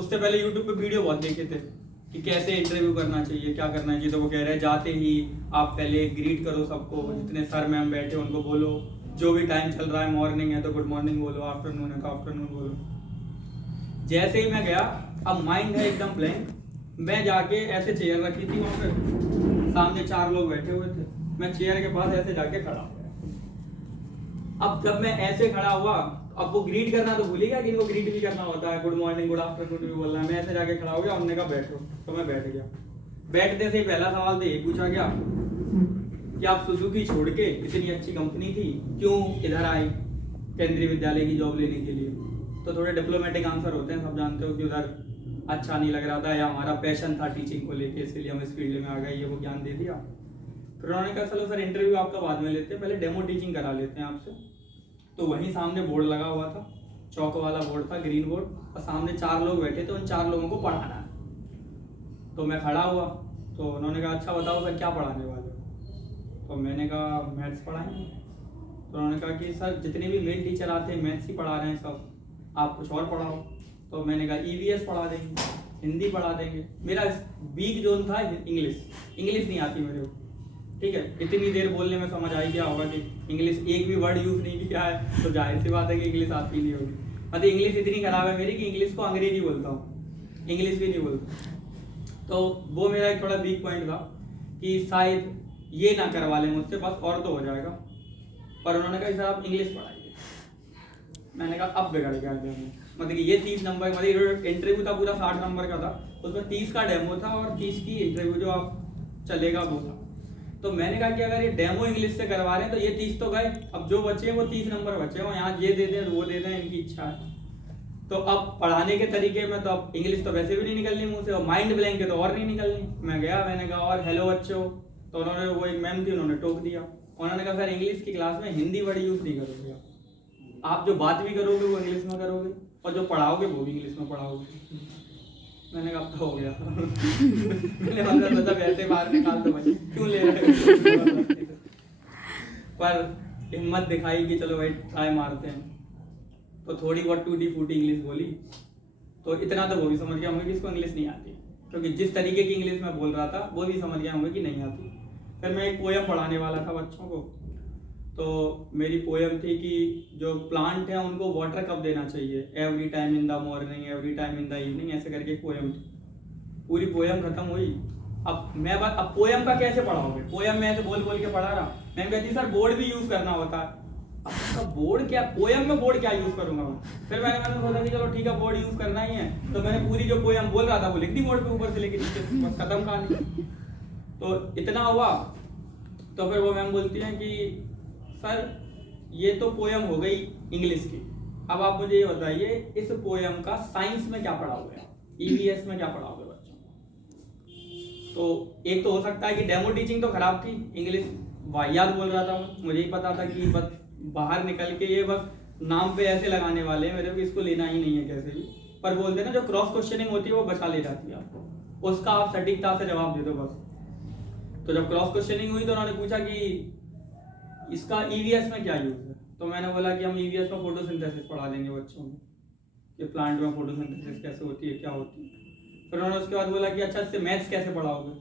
उससे पहले यूट्यूब पे वीडियो बहुत देखे थे कि कैसे इंटरव्यू करना चाहिए, क्या करना चाहिए। तो वो कह रहे हैं जाते ही आप पहले ग्रीट करो सबको, जितने सर मैम बैठे उनको बोलो, जो भी टाइम चल रहा है, मॉर्निंग है तो गुड मॉर्निंग बोलो, आफ्टरनून है तो आफ्टरनून बोलो। जैसे ही मैं गया, अब माइंड है एकदम ब्लैंक। मैं जाके ऐसे चेयर रखी थी वहां पे, सामने 4 लोग बैठे हुए थे, मैं चेयर के पास ऐसे जाके खड़ा हो गया। अब जब मैं ऐसे खड़ा हुआ, अब वो ग्रीट करना तो भूल ही गया कि इनको ग्रीट भी करना होता है, गुड मॉर्निंग गुड आफ्टरनून भी बोलना है। मैं ऐसे जाके खड़ा हो गया, उन्होंने कहा बैठो, तो मैं बैठ गया। बैठते से ही पहला सवाल तो ये पूछा गया कि आप सुजुकी छोड़ के, इतनी अच्छी कंपनी थी, क्यों इधर आई केंद्रीय विद्यालय की जॉब लेने के लिए। तो थोड़े डिप्लोमेटिक आंसर होते हैं, सब जानते हो कि उधर अच्छा नहीं लग रहा था या हमारा पैशन था टीचिंग को लेके, इसलिए हम इस फील्ड में आ गए, ये वो ज्ञान दे दिया। फिर उन्होंने कहा चलो सर इंटरव्यू आपका बाद में लेते हैं, पहले डेमो टीचिंग करा लेते हैं आपसे। तो वहीं सामने बोर्ड लगा हुआ था, चौक वाला बोर्ड था, ग्रीन बोर्ड, और सामने 4 लोग बैठे थे, उन 4 लोगों को पढ़ाना है। तो मैं खड़ा हुआ, तो उन्होंने कहा अच्छा बताओ सर क्या पढ़ाने वाले हो। तो मैंने कहा मैथ्स पढ़ाएंगे। तो उन्होंने कहा कि सर जितने भी मेल टीचर आते हैं मैथ्स ही पढ़ा रहे हैं सब, आप कुछ और पढ़ाओ। तो मैंने कहा ईवीएस पढ़ा देंगे, हिंदी पढ़ा देंगे। मेरा वीक जोन था इंग्लिश नहीं आती मेरे को, ठीक है। इतनी देर बोलने में समझ आई क्या होगा कि इंग्लिश एक भी वर्ड यूज नहीं किया है, तो जाहिर सी बात है कि इंग्लिश आती नहीं होगी। मतलब इंग्लिश इतनी खराब है मेरी कि इंग्लिश को अंग्रेजी बोलता हूँ, इंग्लिश भी नहीं बोलता। तो वो मेरा एक थोड़ा वीक पॉइंट था कि शायद ये ना करवा लें मुझसे, बस और तो हो जाएगा। पर उन्होंने कहा सर आप इंग्लिश पढ़ाइए। मैंने कहा अब बिगड़ गया डेमो, मतलब कि ये 30 नंबर, मतलब इंटरव्यू था पूरा 60 नंबर का था, उसमें 30 का डेमो था और 30 की इंटरव्यू जो आप चलेगा वो था। तो मैंने कहा कि अगर ये डेमो इंग्लिश से करवा रहे हैं तो ये 30 तो गए, अब जो बचे हैं वो 30 नंबर बचे हो, यहाँ ये दे दें वो दे दें, इनकी इच्छा है। तो अब पढ़ाने के तरीके में तो अब इंग्लिश तो वैसे भी नहीं निकलनी मुंह से, और माइंड ब्लैंक है तो और नहीं निकलनी। मैं गया, मैंने कहा और हेलो बच्चों, तो उन्होंने, वो एक मैम थी, उन्होंने टोक दिया। उन्होंने कहा सर इंग्लिश की क्लास में हिंदी वर्ड यूज नहीं करोगे, आप जो बात भी करोगे वो इंग्लिश में करोगे और जो पढ़ाओगे वो भी इंग्लिश में पढ़ाओगे। मैंने कहा अब तो हो गया। मैंने मतलब सोचा वैसे बाहर निकाल दो भाई, क्यों ले रहे हो। पर हिम्मत दिखाई कि चलो भाई ट्राई मारते हैं, तो थोड़ी बहुत टूटी फूटी इंग्लिश बोली। तो इतना तो वो भी समझ गया होंगे कि इसको इंग्लिश नहीं आती, क्योंकि जिस तरीके की इंग्लिश में बोल रहा था वो भी समझ गया होंगे कि नहीं आती। फिर मैं एक पोयम पढ़ाने वाला था बच्चों को। तो मेरी पोयम थी कि जो प्लांट है उनको वाटर कब देना चाहिए, every time in the morning, every time in the evening, ऐसे करके एक पोयम थी। पूरी पोयम खत्म हुई। अब पोयम का कैसे पढ़ाओगे, पोयम में ऐसे बोल बोल के पढ़ा रहा। मैम कहती सर बोर्ड भी यूज करना होता है। अब बोर्ड क्या, पोयम में बोर्ड क्या यूज करूंगा मैं। फिर मैंने सोचा कि चलो ठीक है बोर्ड यूज करना ही है, तो मैंने पूरी जो पोयम बोल रहा था वो लिख दी बोर्ड पे ऊपर से लेके नीचे, बस खत्म कहानी। तो इतना हुआ। तो फिर वो मैम बोलती है कि सर ये तो पोयम हो गई इंग्लिश की, अब आप मुझे ये बताइए इस पोयम का साइंस में क्या पढ़ाओगे, ईवीएस में क्या पढ़ाओगे बच्चों को। तो एक तो हो सकता है कि डेमो टीचिंग तो खराब थी, इंग्लिश वाहियात बोल रहा था, मुझे ही पता था कि बस बाहर निकल के ये बस नाम पे ऐसे लगाने वाले हैं, मेरे को इसको लेना ही नहीं है कैसे भी। पर बोलते हैं ना जो क्रॉस क्वेश्चनिंग होती है वो बचा ले जाती है आपको, उसका आप सटीकता से जवाब दे दो बस। तो जब क्रॉस क्वेश्चनिंग हुई तो उन्होंने पूछा कि इसका ईवीएस में क्या यूज है। तो मैंने बोला कि हम ईवीएस में फोटोसिंथेसिस पढ़ा देंगे बच्चों को, कि प्लांट में फोटोसिंथेसिस कैसे होती है, क्या होती है। फिर उन्होंने उसके बाद बोला कि अच्छा इससे मैथ्स कैसे पढ़ाओगे।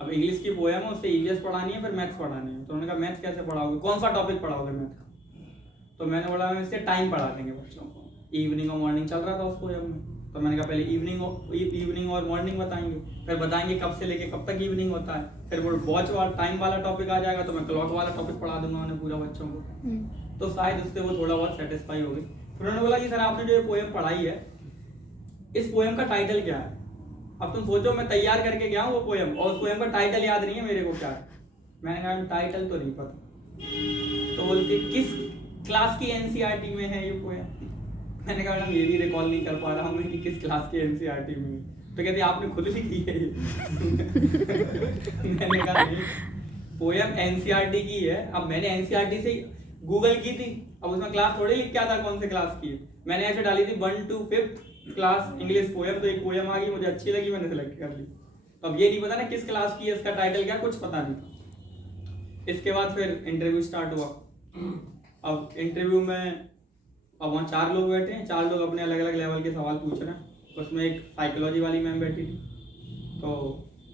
अब इंग्लिश की पोयम है, उससे ईवीएस पढ़ानी है, फिर मैथ्स पढ़ानी है। तो उन्होंने कहा मैथ्स कैसे पढ़ाओगे, कौन सा टॉपिक पढ़ाओगे मैथ का। तो मैंने बोला हम इससे टाइम पढ़ा देंगे बच्चों को, इवनिंग और मॉर्निंग चल रहा था उस पोयम में। तो मैंने कहा पहले इवनिंग और मॉर्निंग बताएंगे, फिर बताएंगे कब से लेके कब तक इवनिंग होता है, फिर वो वॉच वाला टाइम वाला टॉपिक आ जाएगा तो मैं क्लॉक वाला टॉपिक पढ़ा दूंगा उन्हें पूरा बच्चों को। तो शायद उससे वो थोड़ा बहुत सेटिस्फाई हो गई। फिर उन्होंने बोला कि सर आपने जो ये पोयम पढ़ाई है, इस पोयम का टाइटल क्या है। अब तुम सोचो मैं तैयार करके गया हूँ वो पोयम और उस पोयम का टाइटल याद नहीं है मेरे को क्या है। मैंने कहा टाइटल तो नहीं पता। तो बोलती किस क्लास की एनसीईआरटी में है ये पोयम। मैंने कहा मैडम ये भी रिकॉल नहीं कर पा रहा हूँ मैं कि किस क्लास की एनसीईआरटी में है। तो कहती आपने खुद लिखी है ये। मैंने कहा नहीं, पोयम एनसीईआरटी की है। अब मैंने एनसीईआरटी से गूगल की थी, अब उसमें क्लास थोड़ी लिख के आता कौन से क्लास की है। मैंने ऐसे डाली थी 1 to 5th class English poem, तो एक पोयम आ गई, मुझे अच्छी लगी, मैंने सेलेक्ट कर ली। अब ये नहीं पता ना किस क्लास की है, इसका टाइटल क्या, कुछ पता नहीं था। इसके बाद फिर इंटरव्यू स्टार्ट हुआ। अब इंटरव्यू में अब वहाँ 4 लोग बैठे हैं, 4 लोग अपने अलग अलग लेवल के सवाल पूछ रहे हैं। उसमें एक साइकोलॉजी वाली मैम बैठी थी, तो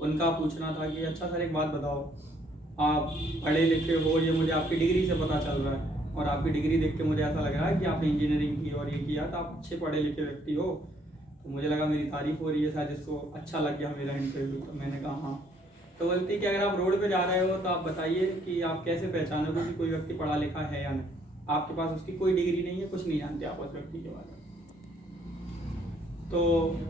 उनका पूछना था कि अच्छा सर एक बात बताओ, आप पढ़े लिखे हो, ये मुझे आपकी डिग्री से पता चल रहा है, और आपकी डिग्री देख के मुझे ऐसा लग रहा है कि आपने इंजीनियरिंग की और ये किया, तो आप अच्छे पढ़े लिखे व्यक्ति हो। तो मुझे लगा मेरी तारीफ हो रही है, शायद इसको अच्छा लग गया मेरा इंटरव्यू। तो मैंने कहा हाँ। तो बोलती कि अगर आप रोड पे जा रहे हो तो आप बताइए कि आप कैसे पहचानोगे कि कोई व्यक्ति पढ़ा लिखा है या नहीं। आपके पास उसकी कोई डिग्री नहीं है, कुछ नहीं जानते आप उस व्यक्ति के बारे में। तो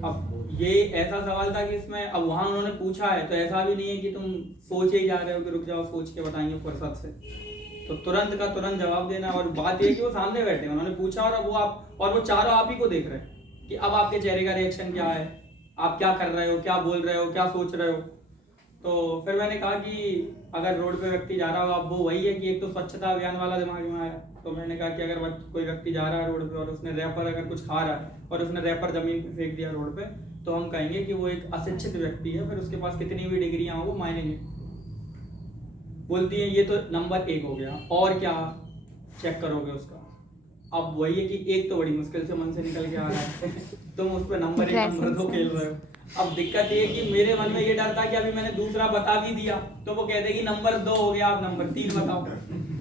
अब ये ऐसा सवाल था कि इसमें अब वहाँ उन्होंने पूछा है, तो ऐसा भी नहीं है कि तुम सोचे ही जा रहे हो कि रुक जाओ सोच के बताएंगे फुर्सत से, तो तुरंत का तुरंत जवाब देना। और बात ये कि वो सामने बैठे, उन्होंने पूछा और अब वो चारों आप ही को देख रहे हैं कि अब आपके चेहरे का रिएक्शन क्या है, आप क्या कर रहे हो, क्या बोल रहे हो, क्या सोच रहे हो। तो फिर मैंने कहा कि अगर रोड पे व्यक्ति जा रहा हो, अब वो वही है कि एक तो स्वच्छता अभियान वाला दिमाग में आया। तो मैंने कहा कि अगर कोई व्यक्ति जा रहा है रोड पे और उसने रैपर अगर कुछ खा रहा है और उसने रैपर जमीन पे फेंक दिया रोड पे, तो हम कहेंगे कि वो एक अशिक्षित व्यक्ति है, फिर उसके पास कितनी भी डिग्रियां हो वो मायने नहीं। बोलती है ये तो नंबर 1 हो गया, और क्या चेक करोगे उसका। अब वही है कि एक तो बड़ी मुश्किल से मन से निकल के आ रहा है तुम उस पर नंबर 1 नंबर 2 खेल रहे हो। अब दिक्कत ये है कि मेरे मन में ये डर था कि अभी मैंने दूसरा बता भी दिया तो वो कहते कि नंबर 2 हो गया, आप नंबर 3 बताओ,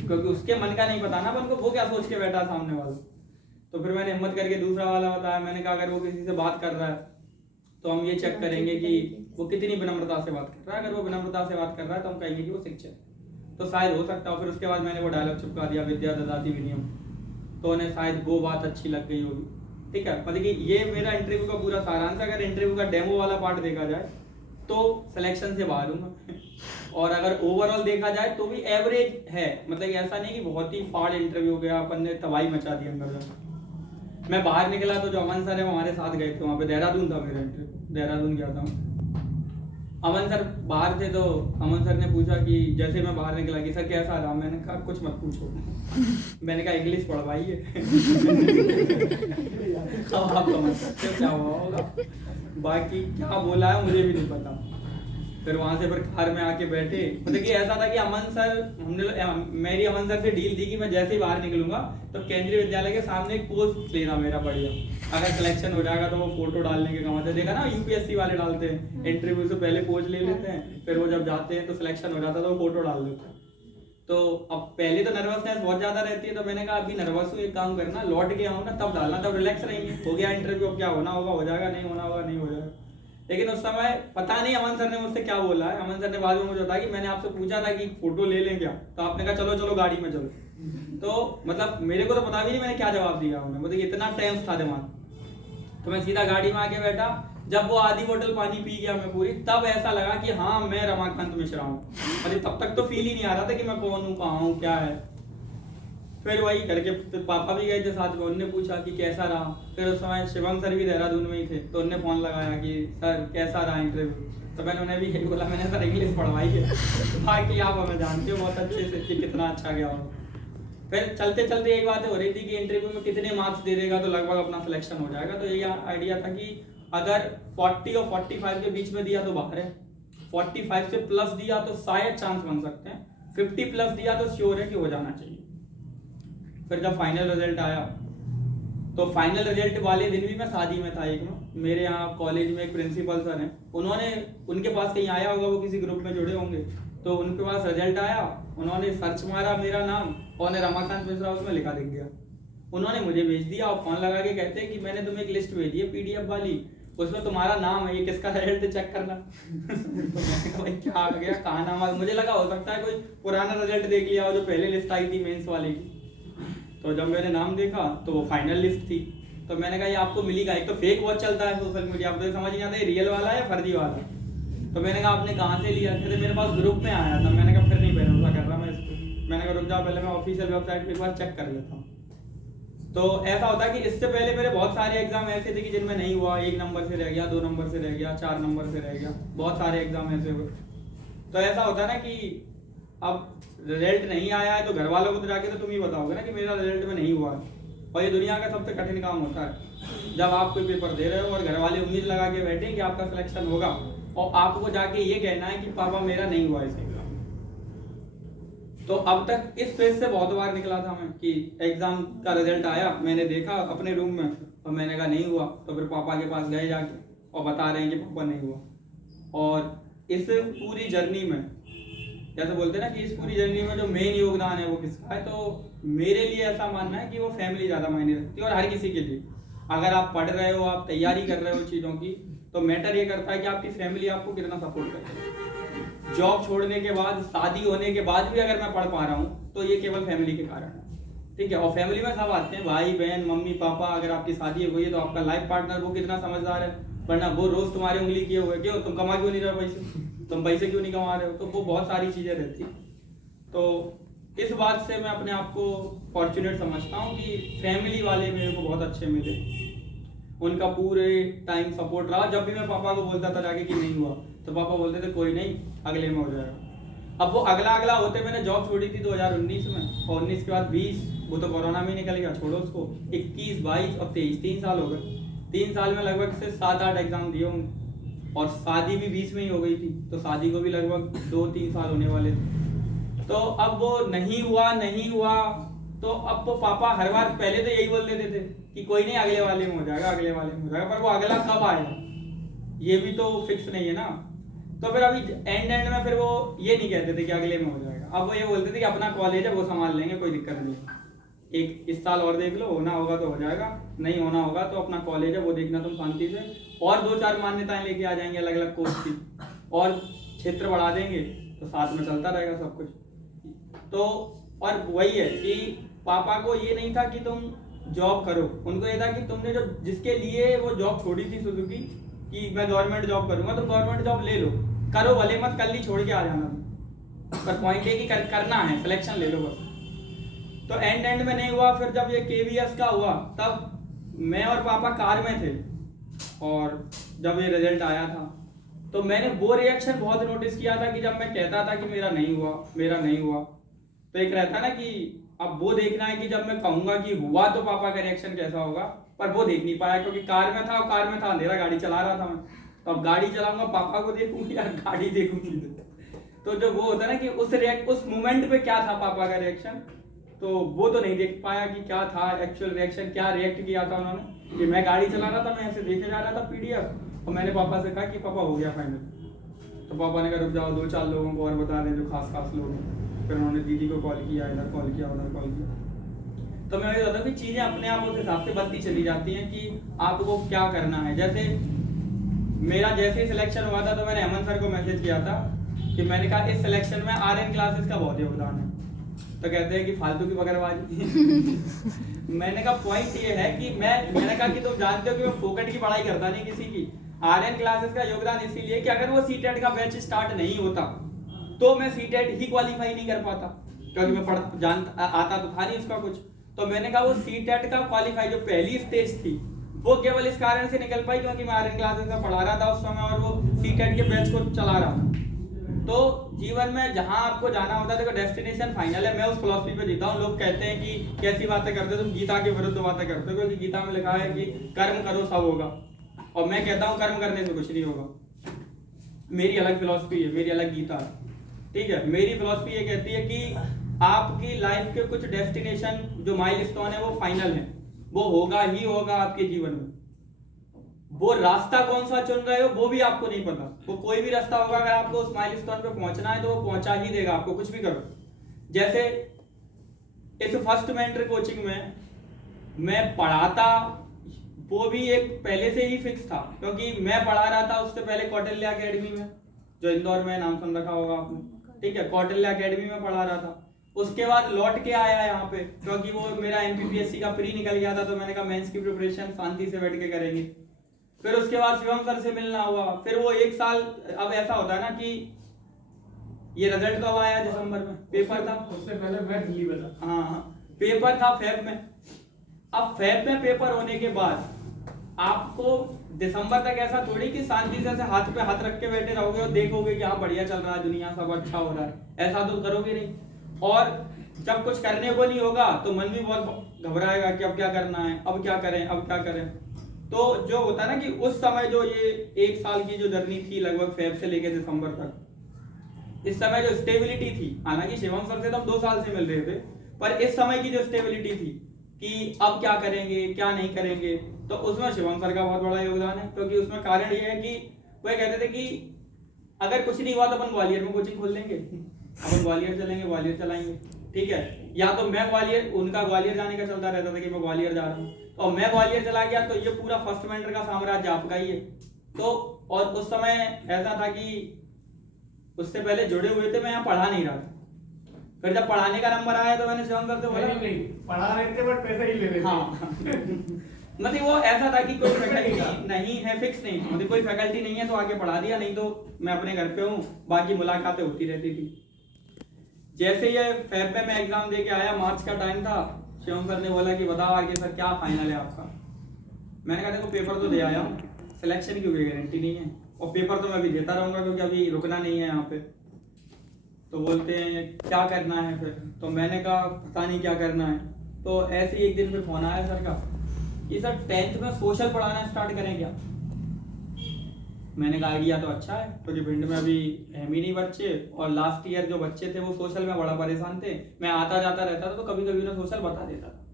क्योंकि उसके मन का नहीं पता ना अपन को वो क्या सोच के बैठा सामने वाला। तो फिर मैंने हिम्मत करके दूसरा वाला बताया। मैंने कहा अगर वो किसी से बात कर रहा है तो हम ये चेक करेंगे कि वो कितनी विनम्रता से बात कर रहा है। अगर वो विनम्रता से बात कर रहा है तो हम कहेंगे कि वो शिक्षित, तो शायद हो सकता है। फिर उसके बाद मैंने वो डायलॉग चिपका दिया, विद्या ददाति विनयम, तो उन्हें शायद वो बात अच्छी लग गई होगी। ठीक है, मतलब कि ये मेरा इंटरव्यू का पूरा सारांश है। अगर इंटरव्यू का डेमो वाला पार्ट देखा जाए तो सिलेक्शन से बाहर हूँ और अगर ओवरऑल देखा जाए तो भी एवरेज है, मतलब ऐसा नहीं कि बहुत ही फाड़ इंटरव्यू हो गया, अपन ने तबाही मचा दी अंदर जाकर। मैं बाहर निकला तो जो अमन सर है वो हमारे साथ गए थे, वहाँ पे देहरादून था मेरा इंटरव्यू, देहरादून गया था। अमन सर बाहर थे तो अमन सर ने पूछा कि जैसे मैं बाहर निकला कि सर कैसा रहा, मैंने कहा कुछ मत पूछो मैंने कहा इंग्लिश पढ़वाइए अब आप समझ सकते हो क्या हुआ होगा, बाकी क्या बोला है मुझे भी नहीं पता। फिर वहां से फिर कार में आके बैठे, मतलब कि ऐसा था कि अमन सर, मेरी अमन सर से डील थी कि मैं जैसे ही बाहर निकलूंगा तो केंद्रीय विद्यालय के सामने एक पोस्ट लेना मेरा बढ़िया, अगर सिलेक्शन हो जाएगा तो वो फोटो डालने के काम। देखा ना यूपीएससी वाले डालते हैं, इंटरव्यू से पहले पोज ले लेते हैं, फिर वो जब जाते हैं तो सिलेक्शन हो जाता है तो वो फोटो डाल देते हैं। तो अब पहले तो नर्वसनेस बहुत ज्यादा रहती है, तो मैंने कहा अभी नर्वस हूँ, एक काम करना लौट के आऊँ ना तब डालना, तब रिलैक्स रहेंगे, हो गया इंटरव्यू, अब क्या होना होगा हो जाएगा, नहीं होना होगा नहीं हो जाएगा। लेकिन उस समय पता नहीं अमन सर ने मुझसे क्या बोला है। अमन सर ने बाद में मुझे बताया कि मैंने आपसे पूछा था कि फोटो ले लें क्या, तो आपने कहा चलो चलो गाड़ी में चलो। तो मतलब मेरे को तो पता भी नहीं मैंने क्या जवाब दिया उन्हें, मतलब इतना टेंस था दिमाग। तो मैं सीधा गाड़ी में आके बैठा, जब वो आधी बोतल पानी पी गया मैं पूरी, तब ऐसा लगा कि हाँ मैं रमाकांत मिश्रा हूँ। मतलब तब तक तो फील ही नहीं आ रहा था कि मैं कौन हूँ, कहाँ हूँ, क्या है। फिर वही करके फिर पापा भी गए थे साथ में, उनने पूछा कि कैसा रहा। फिर उस समय शिवम सर भी देहरादून में ही थे, तो उनने फोन लगाया कि सर कैसा रहा इंटरव्यू। तो मैंने उन्हें भी यही बोला, मैंने सर इंग्लिश पढ़वाई है बाकी आप हमें जानते हो बहुत अच्छे से कि कितना अच्छा गया हो। फिर चलते चलते एक बात हो रही थी कि इंटरव्यू में कितने मार्क्स दे देगा तो लगभग अपना सिलेक्शन हो जाएगा। तो यही आइडिया था कि अगर 40 और 45 के बीच में दिया तो बाहर है, 45 से प्लस दिया तो शायद चांस बन सकते हैं, 50 प्लस दिया तो श्योर है कि हो जाना चाहिए। फिर जब फाइनल रिजल्ट आया तो फाइनल रिजल्ट वाले दिन भी मैं शादी में था एक में, मेरे यहाँ कॉलेज में एक प्रिंसिपल सर हैं, उनके पास कहीं आया होगा, वो किसी ग्रुप में जुड़े होंगे, तो उनके पास रिजल्ट आया, उन्होंने सर्च मारा मेरा नाम और रमाकांत मिश्रा उसमें लिखा दिख गया। उन्होंने मुझे भेज दिया और फोन लगा के कहते हैं कि मैंने तुम्हें एक लिस्ट भेजी है पीडीएफ वाली, उसमें तुम्हारा नाम है, ये किसका रिजल्ट चेक करना तो मैंने कहा भाई क्या आ गया, कहाँ नाम आ, मुझे लगा हो सकता है कोई पुराना रिजल्ट देख लिया हो जो पहले लिस्ट आई थी मेंस वाले की। तो जब मैंने नाम देखा तो वो फाइनल लिस्ट थी। तो मैंने कहा ये आपको मिलेगा, एक तो फेक बहुत चलता है सोशल मीडिया पर, तो समझ नहीं आता है रियल वाला है फर्जी वाला। तो मैंने कहा आपने कहाँ से लिया, कहते मेरे पास ग्रुप में आया था। मैंने कहा फिर नहीं भरोसा कर रहा मैं इसको, मैंने कहा रुक जाओ पहले मैं ऑफिशियल वेबसाइट पे एक बार चेक कर लेता हूँ। तो ऐसा होता है कि इससे पहले मेरे बहुत सारे एग्जाम ऐसे थे कि जिनमें नहीं हुआ, 1 नंबर से रह गया, 2 नंबर से रह गया, 4 नंबर से रह गया, बहुत सारे एग्जाम ऐसे हुए। तो ऐसा होता है ना कि अब रिजल्ट नहीं आया है तो घर वालों को तो जाके तो तुम ही बताओगे ना कि मेरा रिजल्ट में नहीं हुआ है। और ये दुनिया का सबसे कठिन काम होता है जब आप कोई पेपर दे रहे हो और घर वाले उम्मीद लगा के बैठे कि आपका सिलेक्शन होगा और आपको जाके ये कहना है कि पापा मेरा नहीं हुआ इस एग्जाम। तो अब तक इस फेज से बहुत बार निकला था मैं कि एग्जाम का रिजल्ट आया, मैंने देखा अपने रूम में तो मैंने कहा नहीं हुआ। तो फिर पापा के पास गए जाके और बता रहे हैं कि पापा नहीं हुआ। और इस पूरी जर्नी में जैसे बोलते हैं ना कि इस पूरी जर्नी में जो मेन योगदान है वो किसका है, तो मेरे लिए ऐसा मानना है कि वो फैमिली ज़्यादा मायने रखती है। और हर किसी के लिए, अगर आप पढ़ रहे हो, आप तैयारी कर रहे हो चीज़ों की, तो मैटर ये करता है कि आपकी फैमिली आपको कितना सपोर्ट करती है। जॉब छोड़ने के बाद, शादी होने के बाद भी अगर मैं पढ़ पा रहा हूँ तो ये केवल फैमिली के कारण है, ठीक है। और फैमिली में सब आते हैं, भाई बहन, मम्मी पापा। अगर आपकी शादी हुई है तो आपका लाइफ पार्टनर वो कितना समझदार है, वरना वो रोज तुम्हारे उंगली किए हुए, क्यों तुम कमा क्यों नहीं रहे हो पैसे, तुम पैसे क्यों नहीं कमा रहे हो। तो वो बहुत सारी चीज़ें रहती। तो इस बात से मैं अपने आप को फॉर्चुनेट समझता हूँ कि फैमिली वाले मेरे को बहुत अच्छे मिले, उनका पूरे टाइम सपोर्ट रहा। जब भी मैं पापा को बोलता था जाके कि नहीं हुआ, तो पापा बोलते थे कोई नहीं, अगले में हो जाएगा। अब वो अगला होते मैंने जॉब छोड़ी थी 2019 में, और 19 के बाद 20, वो तो कोरोना में निकल गया, छोड़ो उसको, 21, 22 और 23, 3 साल हो गए। 3 साल में लगभग से 7-8 एग्जाम दिए होंगे, और शादी भी 20 में ही हो गई थी, तो शादी को भी लगभग 2-3 साल होने वाले थे। तो अब वो नहीं हुआ, तो अब वो पापा हर बार पहले तो यही बोल देते थे कि कोई नहीं, अगले वाले में हो जाएगा, अगले वाले में हो जाएगा। पर वो अगला कब आएगा ये भी तो फिक्स नहीं है ना। तो फिर अभी एंड में फिर वो ये नहीं कहते थे कि अगले में हो जाएगा, अब वो ये बोलते थे कि अपना कॉलेज है, वो संभाल लेंगे, कोई दिक्कत नहीं, एक इस साल और देख लो, होना होगा तो हो जाएगा, नहीं होना होगा तो अपना कॉलेज है वो देखना तुम शांति से, और 2-4 मान्यताएं लेके आ जाएंगे अलग अलग कोर्स की, और क्षेत्र बढ़ा देंगे, तो साथ में चलता रहेगा सब कुछ। तो और वही है कि पापा को ये नहीं था कि तुम जॉब करो, उनको ये था कि तुमने जो जिसके लिए वो जॉब छोड़ी थी सुजुकी कि मैं गवर्नमेंट जॉब करूंगा, तो गवर्नमेंट जॉब ले लो, करो भले मत, कल ही छोड़ के आ जाना, पर पॉइंट है कि करना है, सिलेक्शन ले लो बस। तो एंड में नहीं हुआ। फिर जब ये KVS का हुआ, तब मैं और पापा कार में थे, और जब ये रिजल्ट आया था तो मैंने वो रिएक्शन बहुत नोटिस किया था कि जब मैं कहता था कि मेरा नहीं हुआ, तो एक रहता ना कि अब वो देखना है कि जब मैं कहूंगा कि हुआ तो पापा का रिएक्शन कैसा होगा, पर वो देख नहीं पाया क्योंकि कार में था, अंधेरा, गाड़ी चला रहा था मैं। तो अब गाड़ी चलाऊंगा, पापा को देखूंगी या गाड़ी देखूंगी, तो जो वो होता है ना कि उस मोमेंट पे क्या था पापा का रिएक्शन, तो वो तो नहीं देख पाया कि क्या था एक्चुअल रिएक्शन, क्या रिएक्ट किया था उन्होंने। कि मैं गाड़ी चला रहा था, मैं ऐसे देखे जा रहा था PDF, और मैंने पापा से कहा कि पापा हो गया फाइनल। तो पापा ने कहा रुक जाओ, 2-4 लोगों को और बता दें जो खास लोग हैं। फिर उन्होंने दीदी को कॉल किया, इधर कॉल किया, उधर कॉल किया। तो मैं ये बताता हूँ कि चीज़ें अपने आप उस हिसाब से बनती चली जाती हैं कि आपको क्या करना है। जैसे मेरा जैसे ही सिलेक्शन हुआ था तो मैंने अमन सर को मैसेज किया था कि मैंने कहा इस सिलेक्शन में RN क्लासेस का बहुत योगदान है। तो कहते हैं कि फालतू की बकरवाजी। मैंने कहा पॉइंट ये है कि मैंने कहा कि तुम जानते हो कि मैं फोकट की पढ़ाई करता नहीं किसी की। RN क्लासेस का योगदान इसीलिए कि अगर वो CTET का बैच स्टार्ट नहीं होता तो मैं CTET ही क्वालिफाई नहीं कर पाता, क्योंकि मैं आता तो था नहीं उसका कुछ। तो मैंने कहा वो CTET का क्वालिफाई जो पहली स्टेज थी वो केवल इस कारण से निकल पाई क्योंकि मैं RN क्लासेस का पढ़ा रहा था उस समय, और वो CTET के बैच को चला रहा था। तो जीवन में जहां आपको जाना होता है, देखो डेस्टिनेशन फाइनल है। मैं उस फिलॉसफी पे जीता हूँ। लोग कहते हैं कि कैसी बातें करते हो तुम, गीता के विरुद्ध बातें करते हो, क्योंकि गीता में लिखा है कि कर्म करो सब होगा, और मैं कहता हूँ कर्म करने से कुछ नहीं होगा। मेरी अलग फिलॉसफी है, मेरी अलग गीता है, ठीक है। मेरी फिलॉसफी ये कहती है कि आपकी लाइफ के कुछ डेस्टिनेशन जो माइलस्टोन है वो फाइनल है, वो होगा ही होगा आपके जीवन में। वो रास्ता कौन सा चुन रहे हो वो भी आपको नहीं पता, वो कोई भी रास्ता होगा, अगर आपको उस माइलस्टोन पे पहुंचना है तो वो पहुंचा ही देगा आपको, कुछ भी करो। जैसे इस फर्स्ट मेंटर कोचिंग में मैं पढ़ाता, वो भी एक पहले से ही फिक्स था, क्योंकि मैं पढ़ा रहा था उससे पहले कौटिल्य एकेडमी में, जो इंदौर में, नाम सुन रखा होगा आपने, ठीक है। कौटिल्य एकेडमी में पढ़ा रहा था। उसके बाद लौट के आया यहाँ पे, क्योंकि वो मेरा MPPSC का प्री निकल गया था, तो मैंने कहा मेंस की प्रिपरेशन शांति से बैठ के करेंगे। फिर उसके बाद शिवम सर से मिलना हुआ। फिर वो 1 साल, अब ऐसा होता है ना कि ये रिजल्ट कब आया, दिसंबर में पेपर था, उससे पहले मैं दिल्ली में था। हाँ, पेपर था फेब में। अब फेब में पेपर होने के बाद आपको दिसंबर तक ऐसा थोड़ी कि शांति से हाथ पे हाथ रख के बैठे रहोगे और देखोगे कि हाँ बढ़िया चल रहा है दुनिया, सब अच्छा हो रहा है, ऐसा तो करोगे नहीं। और जब कुछ करने को नहीं होगा तो मन भी बहुत घबराएगा कि अब क्या करना है, अब क्या करें। तो जो होता है ना कि उस समय जो ये 1 साल की जो जर्नी थी लगभग फेब से लेकर दिसंबर तक, इस समय जो स्टेबिलिटी थी, हालांकि शिवम सर से तो हम 2 साल से मिल रहे थे, पर इस समय की जो स्टेबिलिटी थी कि अब क्या करेंगे क्या नहीं करेंगे। तो उसमें शिवम सर का बहुत बड़ा योगदान है, क्योंकि उसमें कारण ये है कि वह कहते थे कि अगर कुछ नहीं हुआ तो अपन ग्वालियर में कोचिंग खोल लेंगे, अपन ग्वालियर चलेंगे, ग्वालियर चलाएंगे, ठीक है। या तो मैं ग्वालियर, उनका ग्वालियर जाने का चलता रहता था कि मैं ग्वालियर जा रहा हूँ, और मैं ग्वालियर चला गया तो ये पूरा फर्स्ट मेंटर का साम्राज्य आपका ही है। तो और उस समय ऐसा था कि उससे पहले जुड़े हुए थे, मैं यहाँ पढ़ा नहीं रहा था। फिर जब पढ़ाने का नंबर आया तो मैंने शिवम सर से बोला नहीं पढ़ा रहे थे बट पैसे ही ले रहे थे। हाँ मतलब वो ऐसा था कि कोई फैकल्टी नहीं है, फिक्स नहीं, मतलब कोई फैकल्टी नहीं है तो आगे पढ़ा दिया, नहीं तो मैं अपने घर पे हूँ, बाकी मुलाकातें होती रहती थी। जैसे ये फेब में मैं एग्जाम दे के आया, मार्च का टाइम था, शिवम सर ने बोला कि बताओ आगे सर क्या फाइनल है आपका। मैंने कहा देखो पेपर तो दे आया हूँ, सिलेक्शन की कोई गारंटी नहीं है, और पेपर तो मैं अभी देता रहूंगा क्योंकि अभी रुकना नहीं है यहाँ पे। तो बोलते हैं क्या करना है फिर, तो मैंने कहा पता नहीं क्या करना है। तो ऐसे ही एक दिन फिर फोन आया सर का कि सर 10th में सोशल पढ़ाना स्टार्ट करें क्या। मैंने कहा आइडिया तो अच्छा है, क्योंकि भिंड में अभी है ही नहीं बच्चे, और लास्ट ईयर जो बच्चे थे वो सोशल में बड़ा परेशान थे, मैं आता जाता रहता था तो कभी कभी उन्हें सोशल बता देता था,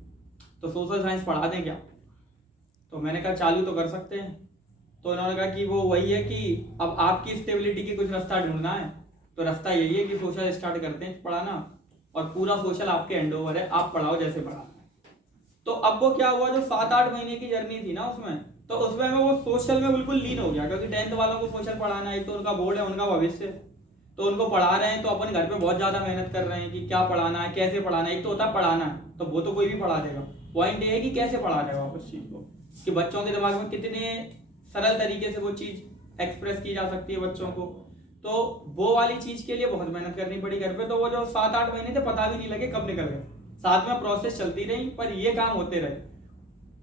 तो सोशल साइंस पढ़ा दें क्या। तो मैंने कहा चालू तो कर सकते हैं। तो उन्होंने कहा कि वो वही है कि अब आपकी स्टेबिलिटी की कुछ रास्ता ढूंढना है, तो रास्ता यही है कि सोशल स्टार्ट करते हैं पढ़ाना, और पूरा सोशल आपके हैंड ओवर है, आप पढ़ाओ जैसे पढ़ाना है। तो अब वो क्या हुआ, जो 7-8 महीने की जर्नी थी ना उसमें, तो उसमें मैं वो सोशल में बिल्कुल लीन हो गया, क्योंकि 10th वालों को सोशल पढ़ाना है, तो उनका बोर्ड है, उनका भविष्य, तो उनको पढ़ा रहे हैं, तो अपन घर पे बहुत ज्यादा मेहनत कर रहे हैं कि क्या पढ़ाना है, कैसे पढ़ाना है। एक तो होता है पढ़ाना है, तो वो तो कोई भी पढ़ा देगा, पॉइंट ये है कि कैसे पढ़ा देगा उस चीज को, कि बच्चों के दिमाग में कितने सरल तरीके से वो चीज एक्सप्रेस की जा सकती है बच्चों को। तो वो वाली चीज के लिए बहुत मेहनत करनी पड़ी घर पे। तो वो जो 7-8 महीने थे पता भी नहीं लगे कब निकल गए, साथ में प्रोसेस चलती रही, पर ये काम होते रहे।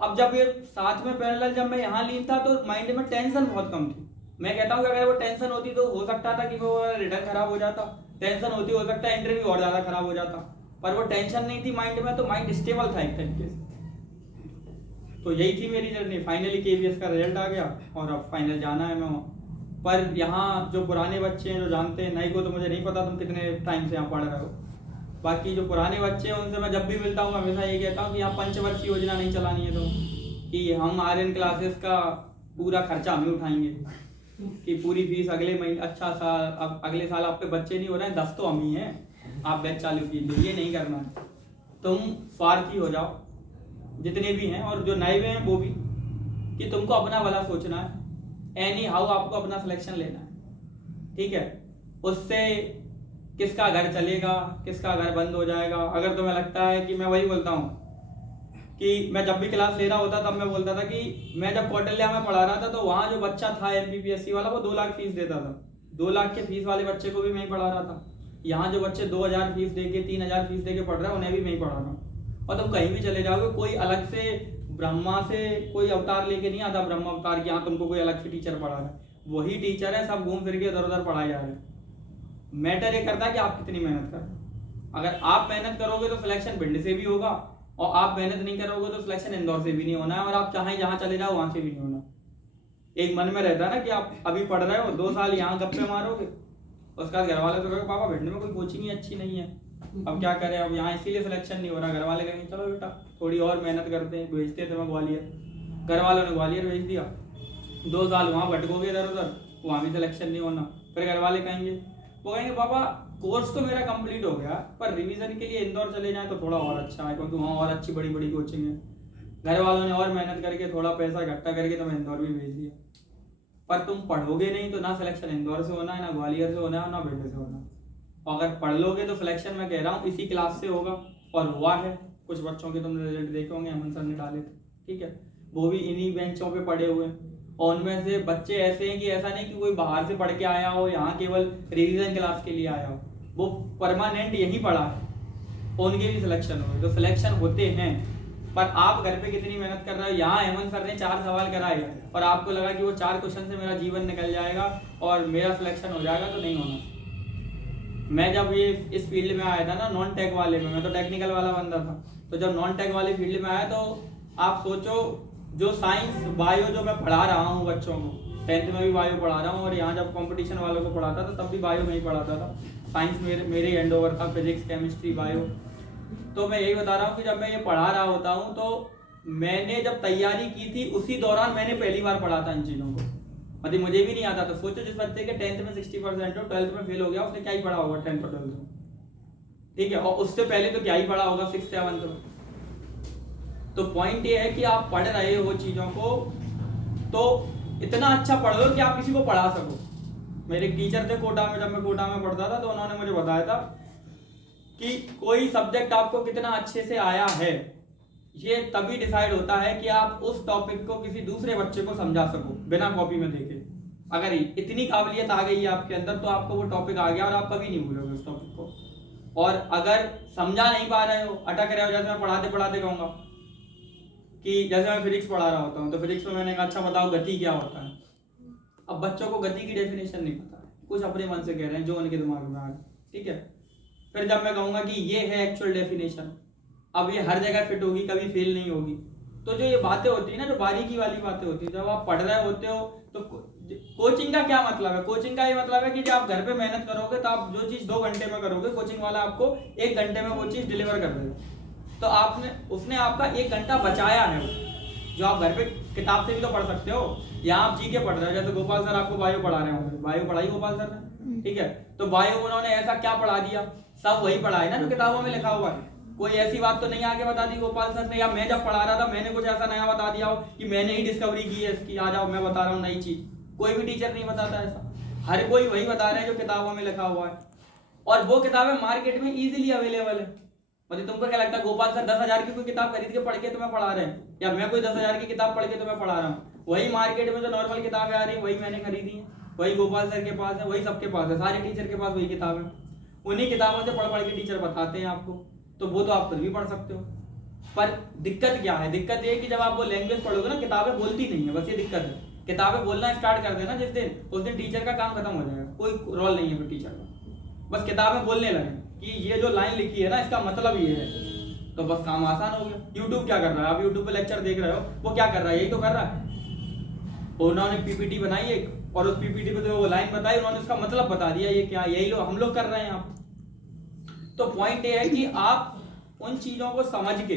अब जब ये साथ में पैरेलल जब मैं यहाँ लीन था तो माइंड में टेंशन बहुत कम थी। मैं कहता हूँ कि अगर वो टेंशन होती तो हो सकता था कि वो रिटर्न खराब हो जाता, टेंशन होती हो सकता है इंटरव्यू और ज्यादा खराब हो जाता, पर वो टेंशन नहीं थी माइंड में, तो माइंड स्टेबल था एक तरीके से। तो यही थी मेरी जर्नी। फाइनली KVS का रिजल्ट आ गया और अब फाइनल जाना है मैं वहाँ। पर यहाँ जो पुराने बच्चे हैं जो जानते हैं, नई को तो मुझे नहीं पता तुम कितने टाइम से यहाँ पढ़ रहे हो, बाकी जो पुराने बच्चे हैं उनसे मैं जब भी मिलता हूँ हमेशा ये कहता हूँ कि यहाँ पंचवर्षीय योजना नहीं चलानी है, तो कि हम RN क्लासेस का पूरा खर्चा हम ही उठाएंगे, कि पूरी फीस अगले महीने, अच्छा साल, अब अगले साल आप पे बच्चे नहीं हो रहे हैं, 10 तो हम ही हैं, आप बैच चालू कीजिए, ये नहीं करना है। तुम स्वार्थी हो जाओ जितने भी हैं, और जो नए हुए हैं वो भी, कि तुमको अपना भला सोचना है, एनी हाउ आपको अपना सिलेक्शन लेना है, ठीक है। उससे किसका घर चलेगा, किसका घर बंद हो जाएगा। अगर तुम्हें लगता है कि मैं वही बोलता हूँ कि मैं जब भी क्लास ले रहा होता तब मैं बोलता था कि मैं जब कौटिल्या में पढ़ा रहा था तो वहाँ जो बच्चा था MPPSC वाला वो 2 लाख फीस देता था, 2 लाख के फीस वाले बच्चे को भी मैं ही पढ़ा रहा था। यहाँ जो बच्चे 2000 फीस दे के 3000 फीस दे के पढ़ रहे हैं उन्हें भी मैं ही पढ़ा रहा हूँ। और तुम कहीं भी चले जाओगे, कोई अलग से ब्रह्मा से कोई अवतार लेके नहीं आता, ब्रह्मा अवतार की यहाँ तुमको कोई अलग से टीचर पढ़ा रहा है, वही टीचर है, सब घूम फिर के इधर उधर पढ़ाए जा रहे हैं। मैटर ये करता है कि आप कितनी मेहनत करो। अगर आप मेहनत करोगे तो सिलेक्शन भिंड से भी होगा, और आप मेहनत नहीं करोगे तो सिलेक्शन इंदौर से भी नहीं होना है, और आप चाहे जहाँ चले जाओ वहां से भी नहीं होना। एक मन में रहता है ना कि आप अभी पढ़ रहे हो, 2 साल यहाँ गप्पे मारोगे, उसके बाद घर वाले तो कहोगे पापा भिंड में कोई कोचिंग ही अच्छी नहीं है, अब क्या करें, अब यहाँ इसीलिए सिलेक्शन नहीं हो रहा। घर वाले कहेंगे चलो बेटा थोड़ी और मेहनत करते हैं, भेजते थे मैं ग्वालियर, घर वालों ने ग्वालियर भेज दिया, 2 साल वहाँ भटकोगे इधर उधर, वहाँ भी सिलेक्शन नहीं होना। फिर घर वाले कहेंगे, वो कहेंगे पापा कोर्स तो मेरा कंप्लीट हो गया, पर रिवीजन के लिए इंदौर चले जाएं तो थोड़ा और अच्छा है, क्योंकि वहाँ और अच्छी बड़ी बड़ी कोचिंग है। घर वालों ने और मेहनत करके थोड़ा पैसा इकट्ठा करके तुम्हें इंदौर भी भेज दिया, पर तुम पढ़ोगे नहीं तो ना सिलेक्शन इंदौर से होना है, ना ग्वालियर से होना है, ना भिंड से होना है। और अगर पढ़ लोगे तो सिलेक्शन मैं कह रहा हूँ इसी क्लास से होगा, और हुआ है। कुछ बच्चों के तुमने रिजल्ट देखे होंगे, अमन सर ने डाले थे, ठीक है, वो भी इन्हीं बेंचों पे पढ़े हुए हैं। और उनमें से बच्चे ऐसे हैं कि ऐसा नहीं कि कोई बाहर से पढ़ के आया हो, यहाँ केवल रिवीजन क्लास के लिए आया हो, वो परमानेंट यहीं पढ़ा है, उनके भी सिलेक्शन हुए। तो सिलेक्शन होते हैं, पर आप घर पे कितनी मेहनत कर रहे हो। यहाँ हेमंत सर ने 4 सवाल कराए और आपको लगा कि वो 4 क्वेश्चन से मेरा जीवन निकल जाएगा और मेरा सिलेक्शन हो जाएगा, तो नहीं होना। मैं जब ये इस फील्ड में आया था ना, नॉन टेक वाले में, मैं तो टेक्निकल वाला बंदा था, तो जब नॉन टेक वाले फील्ड में आया तो आप सोचो, जो साइंस बायो जो मैं पढ़ा रहा हूँ बच्चों को, 10th में भी बायो पढ़ा रहा हूँ, और यहाँ जब कंपटीशन वालों को पढ़ाता था तब भी बायो में ही पढ़ाता था। साइंस मेरे हैंड ओवर था, फिजिक्स केमिस्ट्री बायो। तो मैं यही बता रहा हूँ कि जब मैं ये पढ़ा रहा होता हूँ तो मैंने जब तैयारी की थी उसी दौरान मैंने पहली बार पढ़ा था इन चीज़ों को, मतलब मुझे भी नहीं आता था। सोचो जिस बच्चे के 10th में 60% हो, 12th में फेल हो गया, उसने क्या ही पढ़ा होगा 10th और 12th में, ठीक है, और उससे पहले तो क्या ही पढ़ा होगा 6th 7th में। तो पॉइंट ये है कि आप पढ़ रहे हो चीज़ों को तो इतना अच्छा पढ़ लो कि आप किसी को पढ़ा सको। मेरे एक टीचर थे कोटा में, जब मैं कोटा में पढ़ता था तो उन्होंने मुझे बताया था कि कोई सब्जेक्ट आपको कितना अच्छे से आया है ये तभी डिसाइड होता है कि आप उस टॉपिक को किसी दूसरे बच्चे को समझा सको बिना कॉपी में देखे। अगर इतनी काबिलियत आ गई है आपके अंदर तो आपको वो टॉपिक आ गया और आप कभी नहीं भूलोगे उस टॉपिक को। और अगर समझा नहीं पा रहे हो, अटक रहे हो, जैसे मैं पढ़ाते पढ़ाते कहूँगा कि जैसे मैं फिजिक्स पढ़ा रहा होता हूँ तो फिजिक्स में मैंने कहा अच्छा बताओ गति क्या होता है। अब बच्चों को गति की डेफिनेशन नहीं पता है, कुछ अपने मन से कह रहे हैं जो उनके दिमाग में आ रहा है, ठीक है। फिर जब मैं कहूँगा कि ये है एक्चुअल डेफिनेशन, अब ये हर जगह फिट होगी, कभी फेल नहीं होगी। तो जो ये बातें होती है ना, जो बारीकी वाली बातें होती है, जब आप पढ़ रहे होते हो तो कोचिंग का क्या मतलब है? कोचिंग का ये मतलब है कि जब आप घर पे मेहनत करोगे तो आप जो चीज़ 2 घंटे में करोगे, कोचिंग वाला आपको 1 घंटे में वो चीज़ डिलीवर कर देगा। तो उसने आपका 1 घंटा बचाया है, जो आप घर पे किताब से भी तो पढ़ सकते हो, या आप जी के पढ़ रहे हो। जैसे गोपाल सर आपको बायो पढ़ा रहे होंगे, बायो पढ़ाई गोपाल सर ने, ठीक है, तो बायो उन्होंने ऐसा क्या पढ़ा दिया, सब वही पढ़ा है ना जो किताबों में लिखा हुआ है। कोई ऐसी बात तो नहीं आगे बता दी गोपाल सर ने, या मैं जब पढ़ा रहा था मैंने कुछ ऐसा नया बता दिया हो कि मैंने ही डिस्कवरी की है इसकी, आ जाओ मैं बता रहा हूँ नई चीज। कोई भी टीचर नहीं बताता ऐसा, हर कोई वही बता रहे हैं जो किताबों में लिखा हुआ है। और वो किताबें मार्केट में इजीली अवेलेबल है। मतलब तुमको क्या लगता है गोपाल सर 10,000 की कोई किताब खरीद के पढ़ के तुम्हें पढ़ा रहे हैं, या मैं कोई 10,000 की किताब पढ़ के तुम्हें पढ़ा रहा हूँ? वही मार्केट में जो नॉर्मल किताबें आ रही है वही मैंने खरीदी है, वही गोपाल सर के पास है, वही सबके पास है, सारे टीचर के पास वही किताब है। उन्हीं किताबों से पढ़ पढ़ के टीचर बताते हैं आपको, तो वो तो आप खुद भी पढ़ सकते हो। पर दिक्कत क्या है? दिक्कत ये है कि जब आप वो लैंग्वेज पढ़ोगे ना, किताबें बोलती नहीं है, बस ये दिक्कत है। किताबें बोलना स्टार्ट कर देना जिस दिन, उस दिन टीचर का काम खत्म हो जाएगा, कोई रोल नहीं है फिर टीचर का। बस किताबें बोलने लगे कि ये जो लाइन लिखी है ना इसका मतलब ये है, तो बस काम आसान हो गया। यूट्यूब क्या कर रहा है? आप यूट्यूब पे लेक्चर देख रहे हो, वो क्या कर रहा है? यही तो कर रहा है। उन्होंने पीपीटी बनाई एक, और उस पीपीटी पे जो वो लाइन बताई उन्होंने उसका मतलब बता दिया, ये क्या, यही हम लोग कर रहे हैं यहाँ। तो पॉइंट ये है कि आप उन चीजों को समझ के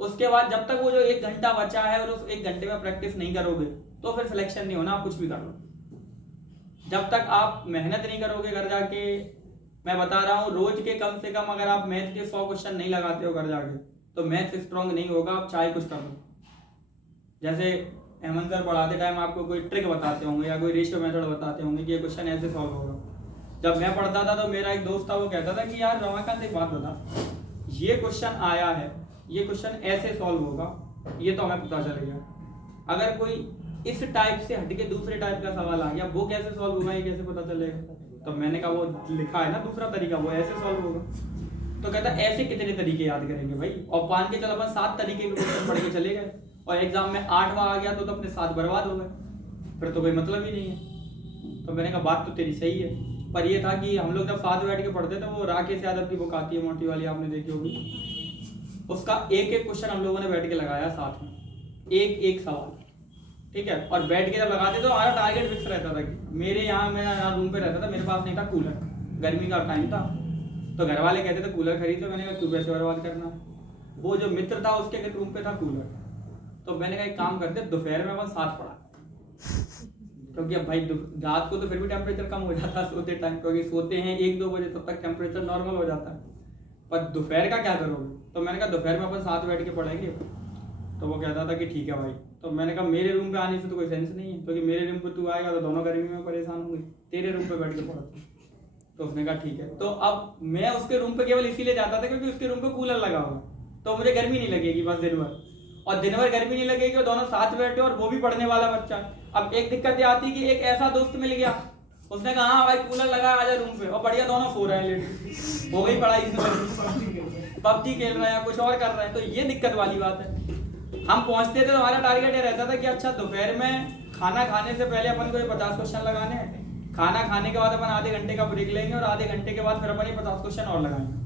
उसके बाद जब तक वो जो 1 घंटा बचा है और उस 1 घंटे में प्रैक्टिस नहीं करोगे तो फिर सिलेक्शन नहीं होना, आप कुछ भी कर लो। जब तक आप मेहनत नहीं करोगे घर जाके, मैं बता रहा हूँ रोज के कम से कम अगर आप मैथ के 100 क्वेश्चन नहीं लगाते हो घर जाके तो मैथ स्ट्रॉन्ग नहीं होगा, आप चाहे कुछ कर लो। जैसे हेमंत सर पढ़ाते टाइम आपको कोई ट्रिक बताते होंगे या कोई रेशियो मेथड बताते होंगे कि ये क्वेश्चन ऐसे सॉल्व होगा। जब मैं पढ़ता था तो मेरा एक दोस्त था, वो कहता था कि यार रमाकांत एक बात बता, ये क्वेश्चन आया है, ये क्वेश्चन ऐसे सॉल्व होगा, ये तो हमें पता चल गया। अगर कोई इस टाइप से हटके दूसरे टाइप का सवाल आ गया, वो कैसे सॉल्व होगा, ये कैसे पता चलेगा? तो मैंने कहा वो लिखा है ना दूसरा तरीका, वो ऐसे सॉल्व होगा। तो कहता ऐसे कितने तरीके याद करेंगे भाई? और मान के चलो अपन 7 तरीके के क्वेश्चन पढ़ के चले गए और एग्जाम में 8वां आ गया तो अपने 7 बर्बाद हो गए, फिर तो कोई मतलब ही नहीं है। तो मैंने कहा बात तो तेरी सही है, पर ये था कि हम लोग जब साथ बैठ के पढ़ते थे, वो राकेश यादव की बुक आती है मोटी वाली, आपने देखी होगी, उसका एक एक क्वेश्चन हम लोगों ने बैठ के लगाया साथ में, एक एक सवाल, ठीक है। और बैठ के जब लगाते तो हमारा टारगेट फिक्स रहता था कि मेरे यहाँ, मैं यहाँ रूम पे रहता था, मेरे पास नहीं था कूलर, गर्मी का टाइम था, तो घर वाले कहते थे कूलर खरीद लो। मैंने कहा क्यों पैसे बर्बाद करना? वो जो मित्र था उसके रूम पे था कूलर, तो मैंने कहा एक काम करते दोपहर में अपन साथ पढ़ा, क्योंकि अब भाई रात को तो फिर भी टेम्परेचर कम हो जाता है सोते टाइम, क्योंकि सोते हैं 1-2 बजे तब तक टेम्परेचर नॉर्मल हो जाता है, पर दोपहर का क्या करोगे? तो मैंने कहा दोपहर में अपन साथ बैठ के पढ़ेंगे। तो वो कहता था कि ठीक है भाई। तो मैंने कहा मेरे रूम पे आने से तो कोई सेंस नहीं है, क्योंकि मेरे रूम पे तू आएगा तो दोनों गर्मी में परेशान होंगे, तेरे रूम पे बैठ के पढ़ते। तो उसने कहा ठीक है। तो अब मैं उसके रूम पे केवल इसीलिए जाता था क्योंकि उसके रूम पे कूलर लगा हुआ, तो मुझे गर्मी नहीं लगेगी बस दिन भर, और दिन भर गर्मी नहीं लगेगी और दोनों साथ बैठे और वो भी पढ़ने वाला बच्चा। अब एक दिक्कत ये आती कि एक ऐसा दोस्त मिल गया, उसने कहा हाँ भाई कूलर लगा आजा रूम पे, और बढ़िया दोनों सो रहे हैं लेट, हो गई पढ़ाई, पबजी खेल रहे हैं, कुछ और कर रहे हैं। तो ये दिक्कत वाली बात है। हम पहुंचते थे तो हमारा टारगेट ये रहता था कि अच्छा दोपहर में खाना खाने से पहले अपन को 50 क्वेश्चन लगाने हैं, खाना खाने के बाद अपन आधे घंटे का ब्रेक लेंगे और आधे घंटे के बाद फिर अपन 50 क्वेश्चन और लगाएंगे।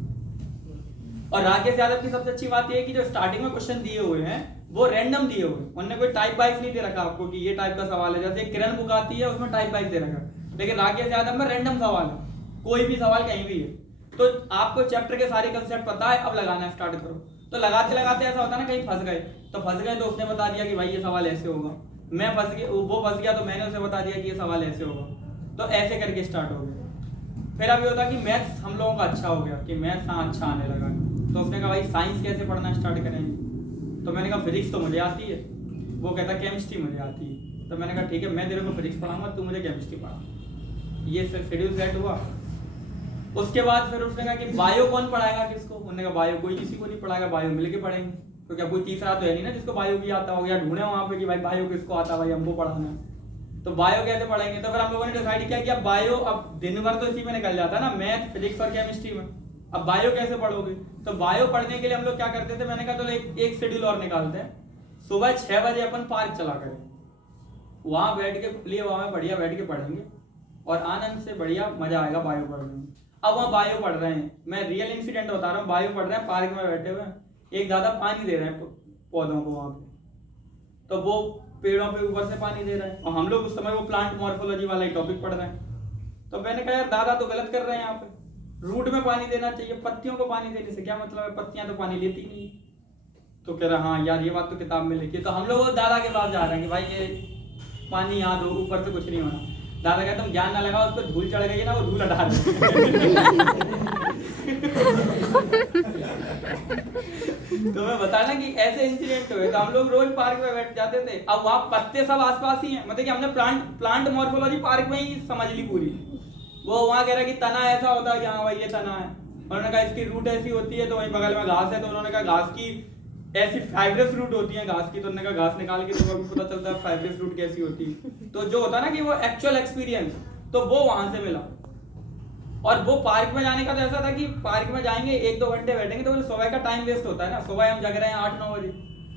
और राकेश यादव की सबसे अच्छी बात यह है कि जो स्टार्टिंग में क्वेश्चन दिए हुए हैं वो रैंडम दिए हुए, उन्होंने कोई टाइप वाइज नहीं दे रखा आपको कि ये टाइप का सवाल है। जैसे किरण बुक आती है उसमें टाइप वाइज दे रखा, लेकिन राकेश यादव में रैंडम सवाल है, कोई भी सवाल कहीं भी है। तो आपको चैप्टर के सारे कंसेप्ट पता है, अब लगाना स्टार्ट करो। तो लगाते लगाते ऐसा होता है ना, कहीं फंस गए तो उसने बता दिया कि भाई ये सवाल ऐसे होगा, मैं फंस गया, वो फंस गया तो मैंने उसे बता दिया कि ये सवाल ऐसे होगा, तो ऐसे करके स्टार्ट हो गया। फिर अब ये होता कि मैथ्स हम लोगों का अच्छा हो गया कि मैथ्स हाँ अच्छा आने लगा, तो उसने कहा भाई साइंस कैसे पढ़ना स्टार्ट करेंगे, तो मैंने कहा फिजिक्स तो मुझे आती है, वो कहता केमिस्ट्री मुझे आती है, तो मैंने कहा ठीक है मैं तेरे को फिजिक्स पढ़ाऊंगा, तू मुझे केमिस्ट्री पढ़ा। ये शेड्यूल सेट हुआ। उसके बाद फिर उसने कहा कि बायो कौन पढ़ाएगा किसको, उन्होंने कहा बायो कोई किसी को नहीं पढ़ाएगा, बायो मिलके पढ़ेंगे, तो क्या कोई तीसरा तो है नहीं ना जिसको बायो भी आता हो, या ढूंढे वहां पे कि भाई बायो किसको आता, भाई हमको पढ़ाना है, तो बायो कैसे पढ़ेंगे। तो फिर हम लोगों ने डिसाइड किया कि अब बायो, अब दिन भर तो इसी में निकल जाता है ना, मैथ फिजिक्स और केमिस्ट्री में, अब बायो कैसे पढ़ोगे। तो बायो पढ़ने के लिए हम लोग क्या करते थे, मैंने कहा चलो एक शेड्यूल और निकालते हैं, सुबह 6 बजे अपन पार्क चला करें, वहां बैठ के खुली हवा में बढ़िया बैठ के पढ़ेंगे और आनंद से बढ़िया मजा आएगा बायो पढ़ने में। अब वहाँ बायो पढ़ रहे हैं, मैं रियल इंसिडेंट बता रहा हूँ, बायो पढ़ रहे हैं, पार्क में बैठे हुए एक दादा पानी दे रहे हैं पौधों को वहाँ पे, तो वो पेड़ों पे ऊपर से पानी दे रहे हैं और हम लोग उस समय वो प्लांट मॉर्फोलॉजी वाला ही टॉपिक पढ़ रहे हैं। तो मैंने कहा यार दादा तो गलत कर रहे हैं, यहाँ पे रूट में पानी देना चाहिए, पत्तियों को पानी देने से क्या मतलब है, पत्तियां तो पानी लेती नहीं। तो कह रहा हाँ यार ये बात तो किताब में लिखी है। तो हम लोग दादा के पास जा रहे हैं कि भाई ये पानी यहाँ दो, ऊपर से कुछ नहीं होना। दादा कहते तुम ज्ञान ना लगाओ, उस पर धूल चढ़ गई है ना, वो धूल हटा तो मैं बताना कि ऐसे इंसिडेंट हुए। तो हम लोग रोज पार्क में बैठ जाते थे, अब वहाँ पत्ते सब आसपास ही हैं, मतलब कि हमने प्लांट मॉर्फोलॉजी पार्क में ही समझ ली पूरी। वो वहाँ कह रहा कि तना ऐसा होता है कि हाँ भाई ये तना है, उन्होंने कहा इसकी रूट ऐसी होती है, तो वहीं बगल में घास है, तो उन्होंने कहा घास की ऐसी फाइब्रस रूट होती है घास की, तो उन्होंने कहा घास निकाल के तो पता चलता है फाइब्रस रूट कैसी होती है। तो जो होता है ना कि वो एक्चुअल एक्सपीरियंस, तो वो वहां से मिला। और वो पार्क में जाने का तो ऐसा था कि पार्क में जाएंगे 1-2 घंटे बैठेंगे, तो सुबह का टाइम वेस्ट होता है ना, सुबह हम जग रहे हैं 8-9 बजे,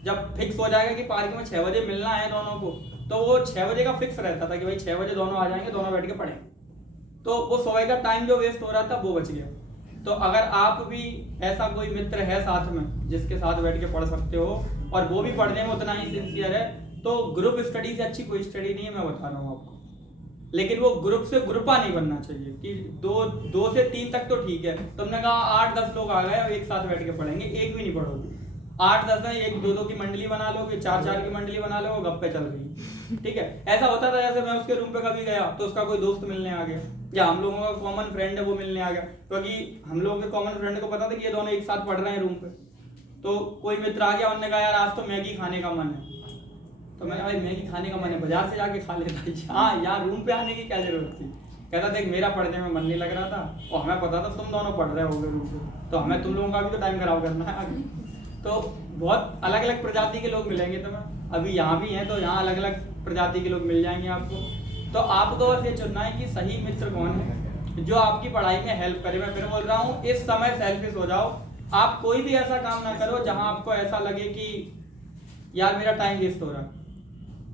जब फिक्स हो जाएगा कि पार्क में 6 बजे मिलना है दोनों को, तो वो 6 बजे का फिक्स रहता था कि भाई 6 बजे दोनों आ जाएंगे, दोनों बैठ के पढ़ेंगे। तो वो सुबह का टाइम जो वेस्ट हो रहा था वो बच गया। तो अगर आप भी ऐसा कोई मित्र है साथ में जिसके साथ बैठ के पढ़ सकते हो और वो भी पढ़ने में उतना ही सिंसियर है, तो ग्रुप स्टडी से अच्छी कोई स्टडी नहीं है, मैं बता रहा हूँ आपको। लेकिन वो ग्रुप से ग्रुपा नहीं बनना चाहिए कि 2 से 3 तक तो ठीक है। तुमने कहा 8-10 लोग आ गए और एक साथ बैठ के पढ़ेंगे, एक भी नहीं पढ़ोगे। 8-10 में 1-2 की मंडली बना लोगे, 4-4 की मंडली बना लो, गप्पे चल रही, ठीक है। ऐसा होता था जैसे मैं उसके रूम पे कभी गया तो उसका कोई दोस्त मिलने आ गया, या हम लोगों का कॉमन फ्रेंड है वो मिलने आ गया, क्योंकि हम लोगों के कॉमन फ्रेंड को पता था कि ये दोनों एक साथ पढ़ रहे हैं रूम पे। तो कोई मित्र आ गया, उन्होंने कहा यार आज तो मैगी खाने का मन है, तो मैंने भाई मैगी खाने का मन है, बाजार से जाके खा लेता। हाँ यार रूम पे आने की क्या जरूरत थी। कहता देख मेरा पढ़ने में मन नहीं लग रहा था और हमें पता था तुम दोनों पढ़ रहे होगे रूम पे, तो हमें तुम लोगों का भी तो टाइम खराब करना है आगे। तो बहुत अलग अलग प्रजाति के लोग मिलेंगे तुम्हें, अभी यहाँ भी हैं तो यहाँ अलग अलग प्रजाति के लोग मिल जाएंगे आपको। तो आपको बस ये चुनना है कि सही मित्र कौन है जो आपकी पढ़ाई में हेल्प करे। मैं फिर बोल रहा हूँ, इस समय सेल्फिश हो जाओ, आप कोई भी ऐसा काम ना करो जहां आपको ऐसा लगे कि यार मेरा टाइम वेस्ट हो रहा है।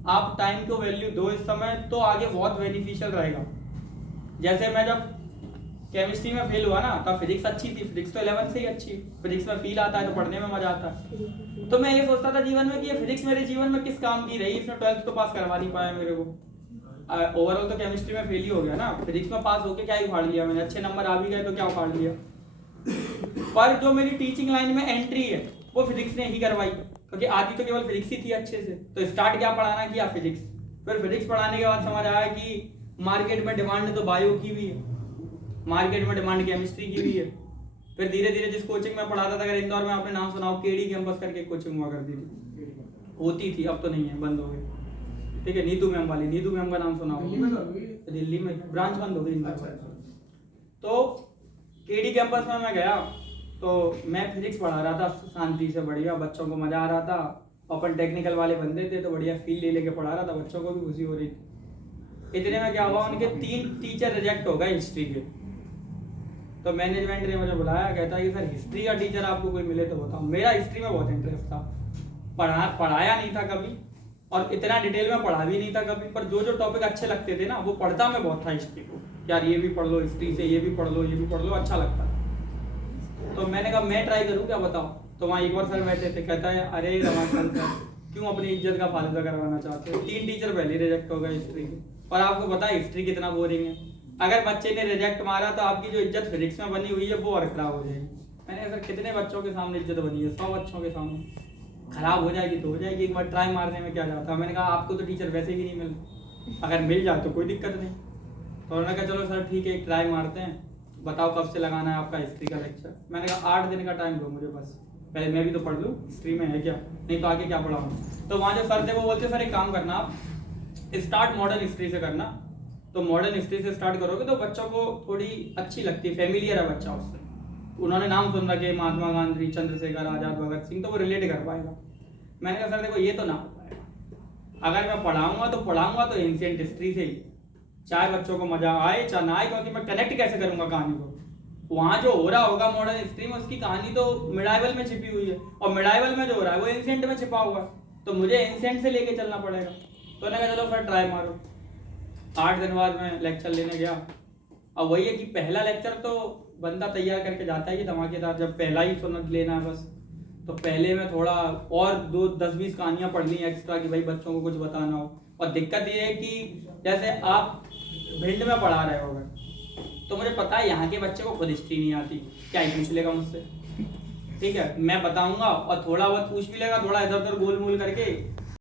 आप टाइम को वैल्यू दो इस समय, तो आगे बहुत बेनिफिशियल रहेगा। जैसे मैं जब केमिस्ट्री में फेल हुआ ना, तब फिजिक्स अच्छी थी, फिजिक्स तो 11th से ही अच्छी, फिजिक्स में फील आता है तो पढ़ने में मजा आता है। तो मैं ये सोचता था जीवन में कि ये फिजिक्स मेरे जीवन में किस काम की रही, इसमें 12th तो पास करवा नहीं पाया मेरे को। ओवरऑल तो केमिस्ट्री में फेल ही हो गया ना, फिजिक्स में पास होके क्या ही उखाड़ लिया मैंने, अच्छे नंबर आ भी गए तो क्या उखाड़ लिया। पर जो मेरी टीचिंग लाइन में एंट्री है वो फिजिक्स ने ही करवाई, क्योंकि आती तो केवल फिजिक्स ही थी अच्छे से। तो स्टार्ट क्या पढ़ाना किया, फिजिक्स। फिर फिजिक्स पढ़ाने के बाद समझ आया कि मार्केट में डिमांड तो बायो की भी है, मार्केट में डिमांड केमिस्ट्री की भी है। फिर धीरे धीरे जिस कोचिंग में पढ़ाता था, अगर इंदौर में आपने नाम सुनाओ, केडी कैंपस करके कोचिंग हुआ करती थी, होती थी, अब तो नहीं है, बंद हो गई, ठीक है। नीतू मैम वाली, नीतू मैम का नाम सुनाओ, दिल्ली में ब्रांच बंद हो गई। तो केडी कैंपस में मैं गया तो मैं फिजिक्स पढ़ा रहा था शांति से, बढ़िया, बच्चों को मजा आ रहा था। अपन टेक्निकल वाले बंदे थे तो बढ़िया फील ले लेके पढ़ा रहा था, बच्चों को भी खुशी हो रही थी। इतने में क्या हुआ, उनके 3 टीचर रिजेक्ट हो गए हिस्ट्री के। तो मैनेजमेंट ने मुझे बुलाया, कहता है कि सर हिस्ट्री का टीचर आपको कोई मिले तो बताओ। मेरा हिस्ट्री में बहुत इंटरेस्ट था, पढ़ाया नहीं था कभी और इतना डिटेल में पढ़ा भी नहीं था कभी, पर जो जो टॉपिक अच्छे लगते थे ना वो पढ़ता मैं बहुत था हिस्ट्री को। यार ये भी पढ़ लो हिस्ट्री से, ये भी पढ़ लो, ये भी पढ़ लो, अच्छा लगता। तो मैंने कहा मैं ट्राई करूँ क्या, बताओ। तो वहाँ एक और सर बैठे थे, कहता है अरे रमाकांत सर क्यों अपनी इज्जत का फालूदा करवाना चाहते हो, 3 टीचर पहले रिजेक्ट हो गए हिस्ट्री के। और आपको पता है हिस्ट्री कितना बोरिंग है। अगर बच्चे ने रिजेक्ट मारा तो आपकी जो इज्जत फिजिक्स में बनी हुई है वो और खराब हो जाएगी। मैंने ऐसा कितने बच्चों के सामने इज्जत बनी है, 100 बच्चों के सामने। खराब हो जाएगी तो हो जाएगी, एक बार ट्राई मारने में क्या जाता है। मैंने कहा आपको तो टीचर वैसे ही नहीं मिल, अगर मिल जाए तो कोई दिक्कत नहीं। तो उन्होंने कहा चलो सर ठीक है एक ट्राई मारते हैं, बताओ कब से लगाना है आपका हिस्ट्री का लेक्चर। मैंने कहा 8 दिन का टाइम दो मुझे बस, पहले मैं भी तो पढ़ लूँ हिस्ट्री में है क्या, नहीं तो आगे क्या पढ़ाऊँ। तो वहाँ जो सर थे वो बोलते सर एक काम करना, आप स्टार्ट मॉडर्न हिस्ट्री से करना। तो मॉडर्न हिस्ट्री से स्टार्ट करोगे तो बच्चों को थोड़ी अच्छी लगती है, फेमिलियर है बच्चा उससे। उन्होंने नाम सुन रखे महात्मा गांधी, चंद्रशेखर आजाद, भगत सिंह, तो वो रिलेट कर पाएगा। मैंने कहा सर देखो ये तो ना हो पाएगा, अगर मैं पढ़ाऊंगा तो एंशिएंट हिस्ट्री से ही, चाहे बच्चों को मजा आए चाहे ना आए, क्योंकि मैं कनेक्ट कैसे करूंगा कहानी को। वहाँ जो हो रहा होगा मॉडर्न हिस्ट्री में उसकी कहानी तो मिडाइवल में छिपी हुई है, और मिडाइवल में जो हो रहा है वो एंशिएंट में छिपा हुआ है, तो मुझे एंशिएंट से लेके चलना पड़ेगा। तो मैंने कहा चलो सर ट्राई मारो। 8 दिन बाद मैं लेक्चर लेने गया। अब वही है कि पहला लेक्चर तो बंदा तैयार करके जाता है कि धमाकेदार, जब पहला ही सुन लेना है बस। तो पहले में थोड़ा और 10-20 कहानियां पढ़ ली एक्स्ट्रा कि भाई बच्चों को कुछ बताना हो। और दिक्कत ये है कि जैसे आप भिंड में पढ़ा रहे हो, तो मुझे पता है यहाँ के बच्चे को खुद हिस्ट्री नहीं आती, क्या ही पूछ लेगा मुझसे। ठीक है मैं बताऊंगा और थोड़ा बहुत पूछ भी लेगा, थोड़ा इधर उधर गोल मोल करके